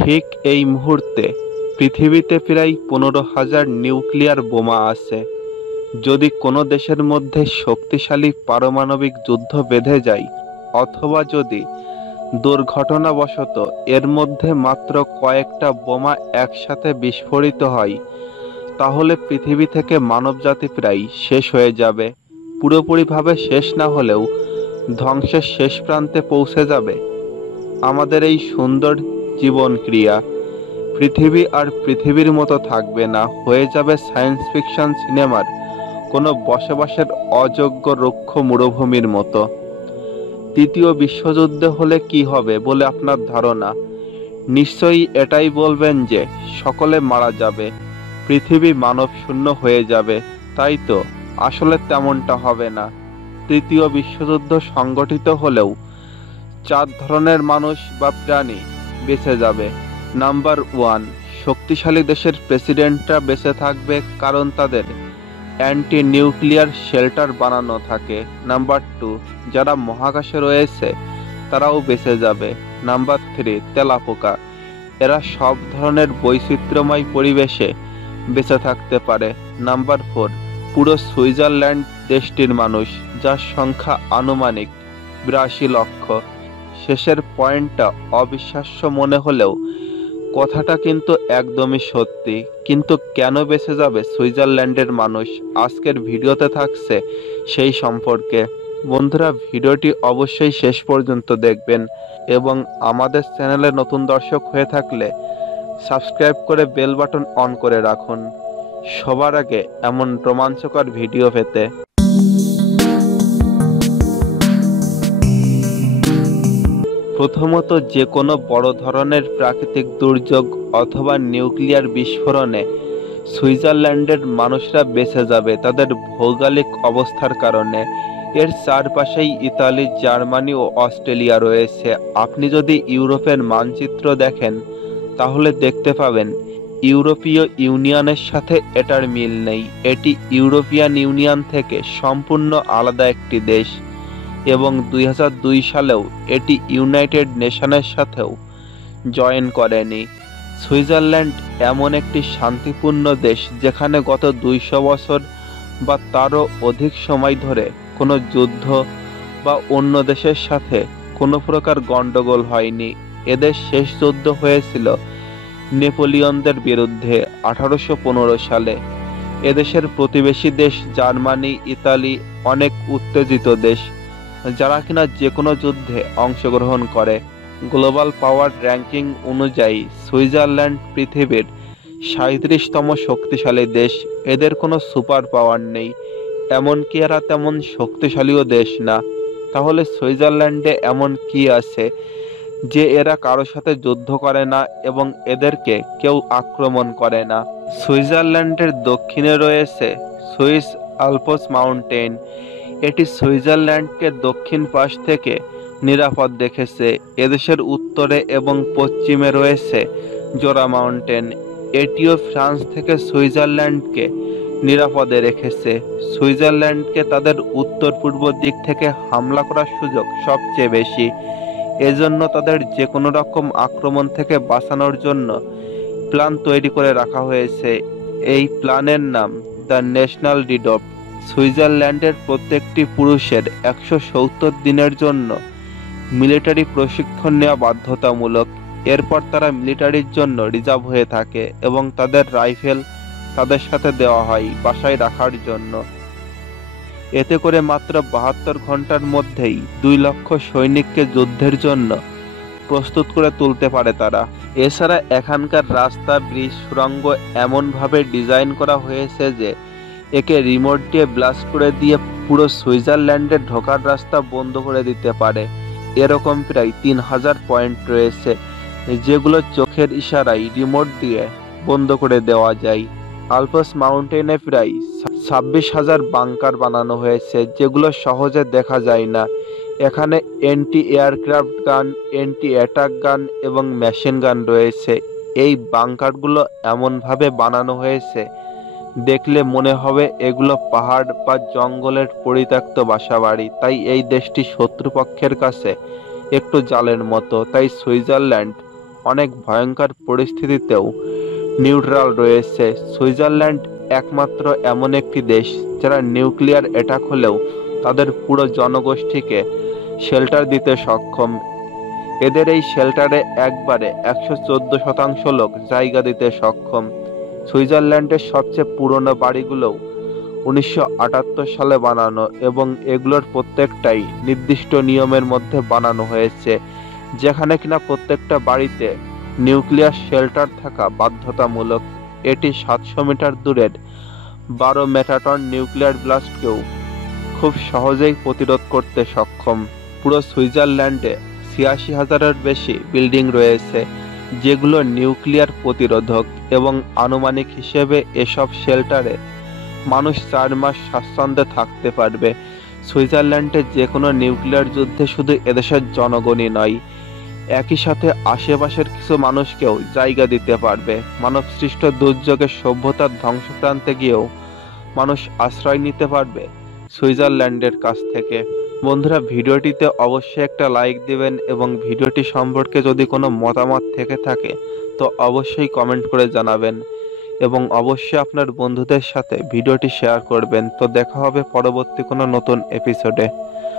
ঠিক এই মুহূর্তে পৃথিবীতে প্রায় 15,000 নিউক্লিয়ার বোমা আছে। যদি কোনো দেশের মধ্যে শক্তিশালী পারমাণবিক যুদ্ধ বেঁধে যায়, অথবা যদি দুর্ঘটনাবশত এর মধ্যে মাত্র কয়েকটা বোমা একসাথে বিস্ফোরিত হয়, তাহলে পৃথিবী থেকে মানবজাতি প্রায় শেষ হয়ে যাবে। পুরোপুরিভাবে শেষ না হলেও ধ্বংসের শেষ প্রান্তে পৌঁছে যাবে আমাদের এই সুন্দর জীবন ক্রিয়া। পৃথিবী আর পৃথিবীর মতো থাকবে না, হয়ে যাবে সায়েন্স ফিকশন সিনেমার কোনো বসবাসের অযোগ্য রুক্ষ মরুভূমির মতো। তৃতীয় বিশ্বযুদ্ধ হলে কি হবে বলে আপনার ধারণা? নিশ্চয়ই এটাই বলবেন যে সকলে মারা যাবে, পৃথিবী মানব শূন্য হয়ে যাবে। তাই তো, আসলে তেমনটা হবে না। তৃতীয় বিশ্বযুদ্ধ সংগঠিত হলেও 4 ধরনের মানুষ বা প্রাণী বেঁচে যাবে। নাম্বার 1, শক্তিশালী দেশের প্রেসিডেন্টরা বেঁচে থাকবে, কারণ তাদের অ্যান্টি নিউক্লিয়ার শেল্টার বানানো থাকে। নাম্বার 2, যারা মহাকাশে রয়েছে তারাও বেঁচে যাবে। নাম্বার 3, তেলাপোকা, এরা সব ধরনের বৈচিত্র্যময় পরিবেশে বেঁচে থাকতে পারে। নাম্বার 4, পুরো সুইজারল্যান্ড দেশটির মানুষ, যার সংখ্যা আনুমানিক 82 লক্ষ। শেষের পয়েন্টটা অবিশ্বাস্য মনে হলেও কথাটা কিন্তু একদমই সত্যি। কিন্তু কেন বেঁচে যাবে সুইজারল্যান্ডের মানুষ? আজকের ভিডিওতে থাকছে সেই সম্পর্কে। বন্ধুরা, ভিডিওটি অবশ্যই শেষ পর্যন্ত দেখবেন এবং আমাদের চ্যানেলে নতুন দর্শক হয়ে থাকলে সাবস্ক্রাইব করে বেল বাটন অন করে রাখুন সবার আগে এমন রোমাঞ্চকর ভিডিও পেতে। প্রথমত, যে কোনো বড় ধরনের প্রাকৃতিক দুর্যোগ অথবা নিউক্লিয়ার বিস্ফোরণে সুইজারল্যান্ডের মানুষরা বেঁচে যাবে তাদের ভৌগোলিক অবস্থার কারণে। এর চারপাশেই ইতালি, জার্মানি ও অস্ট্রেলিয়া রয়েছে। আপনি যদি ইউরোপের মানচিত্র দেখেন তাহলে দেখতে পাবেন ইউরোপীয় ইউনিয়নের সাথে এটার মিল নেই। এটি ইউরোপিয়ান ইউনিয়ন থেকে সম্পূর্ণ আলাদা একটি দেশ এবং 2002 সালেও এটি ইউনাইটেড নেশনের সাথেও জয়েন করেনি। সুইজারল্যান্ড এমন একটি শান্তিপূর্ণ দেশ যেখানে গত 200 বছর বা তারও অধিক সময় ধরে কোনো যুদ্ধ বা অন্য দেশের সাথে কোনো প্রকার গণ্ডগোল হয়নি। এদের শেষ যুদ্ধ হয়েছিল নেপোলিয়নদের বিরুদ্ধে 1815 সালে। এদেশের প্রতিবেশী দেশ জার্মানি, ইতালি অনেক উত্তেজিত দেশ, যারা কিনা যে কোনো যুদ্ধে অংশগ্রহণ করে। গ্লোবাল পাওয়ার র্যাঙ্কিং অনুযায়ী সুইজারল্যান্ড পৃথিবীর 37তম শক্তিশালী দেশ। এদের কোনো সুপার পাওয়ার নেই, এমনকি এরা তেমন শক্তিশালীও দেশ না। তাহলে সুইজারল্যান্ডে এমন কি আছে যে এরা কারোর সাথে যুদ্ধ করে না এবং এদেরকে কেউ আক্রমণ করে না? সুইজারল্যান্ডের দক্ষিণে রয়েছে সুইস আলপস মাউন্টেন। এটি সুইজারল্যান্ডকে দক্ষিণ পাশ থেকে নিরাপদ রেখেছে। এদেশের উত্তরে এবং পশ্চিমে রয়েছে জোরা মাউন্টেন। এটিও ফ্রান্স থেকে সুইজারল্যান্ডকে নিরাপদে রেখেছে। সুইজারল্যান্ডকে তাদের উত্তর পূর্ব দিক থেকে হামলা করার সুযোগ সবচেয়ে বেশি। এজন্য তাদের যে কোনো রকম আক্রমণ থেকে বাঁচানোর জন্য প্ল্যান তৈরি করে রাখা হয়েছে। এই প্ল্যানের নাম দ্য ন্যাশনাল রিডপ্ট। সুইজারল্যান্ডের প্রত্যেকটি পুরুষের 170 দিনের জন্য মিলিটারি প্রশিক্ষণ নেওয়া বাধ্যতামূলক। এরপর তারা মিলিটারির জন্য রিজার্ভ হয়ে থাকে এবং তাদের রাইফেল তাদের সাথে দেওয়া হয় বাসায় রাখার জন্য। এতে করে মাত্র 72 ঘন্টার মধ্যেই 2 লক্ষ সৈনিককে যুদ্ধের জন্য প্রস্তুত করে তুলতে পারে তারা। এছাড়া এখানকার রাস্তা, ব্রিজ, সুড়ঙ্গ এমনভাবে ডিজাইন করা হয়েছে যে একে রিমোট দিয়ে ব্লাস্ট করে দিয়ে পুরো সুইজারল্যান্ডে ঢোকার রাস্তা বন্ধ করে দিতে পারে। এরকম প্রায় 3000 পয়েন্ট রয়েছে যেগুলো চোখের ইশারায় রিমোট দিয়ে বন্ধ করে দেওয়া যায়। আলপস মাউন্টেনে প্রায় 26,000 বাংকার বানানো হয়েছে যেগুলো সহজে দেখা যায় না। এখানে অ্যান্টি এয়ারক্রাফট গান, অ্যান্টি অ্যাটাক গান এবং মেশিন গান রয়েছে। এই বাংকারগুলো এমনভাবে বানানো হয়েছে দেখলে মনে হবে এগুলো পাহাড় বা জঙ্গলের পরিত্যক্ত বাসাবাড়ি। তাই এই দেশটি শত্রুপক্ষের কাছে একটু জালের মতো। তাই সুইজারল্যান্ড অনেক ভয়ঙ্কর পরিস্থিতিতেও নিউট্রাল রয়েছে। সুইজারল্যান্ড একমাত্র এমন একটি দেশ যারা নিউক্লিয়ার অ্যাটাক হলেও তাদের পুরো জনগোষ্ঠীকে শেল্টার দিতে সক্ষম। এদের এই শেল্টারে একবারে 114% লোক জায়গা দিতে সক্ষম। সুইজারল্যান্ডের সবচেয়ে পুরনো বাড়িগুলোও 1978 সালে বানানো এবং এগুলোর প্রত্যেকটাই নির্দিষ্ট নিয়মের মধ্যে বানানো হয়েছে, যেখানে কিনা প্রত্যেকটা বাড়িতে নিউক্লিয়ার শেল্টার থাকা বাধ্যতামূলক। এটি 700 মিটার দূরের 12 মেগাটন নিউক্লিয়ার ব্লাস্টকেও খুব সহজেই প্রতিরোধ করতে সক্ষম। পুরো সুইজারল্যান্ডে 86,000-এর বেশি বিল্ডিং রয়েছে যেগুলো নিউক্লিয়ার প্রতিরোধক এবং আনুমানিক হিসেবে এসব শেল্টারে মানুষ 4 মাস স্বাচ্ছন্দ্যে থাকতে পারবে। সুইজারল্যান্ডে যে কোনো নিউক্লিয়ার যুদ্ধে শুধু এদেশের জনগণই নয়, একই সাথে আশেপাশের কিছু মানুষকেও জায়গা দিতে পারবে। মানবসৃষ্ট দুর্যোগের সভ্যতার ধ্বংসপ্রান্তে গিয়েও মানুষ আশ্রয় নিতে পারবে সুইজারল্যান্ডের কাছ থেকে। বন্ধুরা, ভিডিওটিতে অবশ্যই একটা লাইক দিবেন এবং ভিডিওটি সম্পর্কে যদি কোনো মতামত থেকে থাকে তো অবশ্যই কমেন্ট করে জানাবেন এবং অবশ্যই আপনার বন্ধুদের সাথে ভিডিওটি শেয়ার করবেন। তো দেখা হবে পরবর্তী কোনো নতুন এপিসোডে।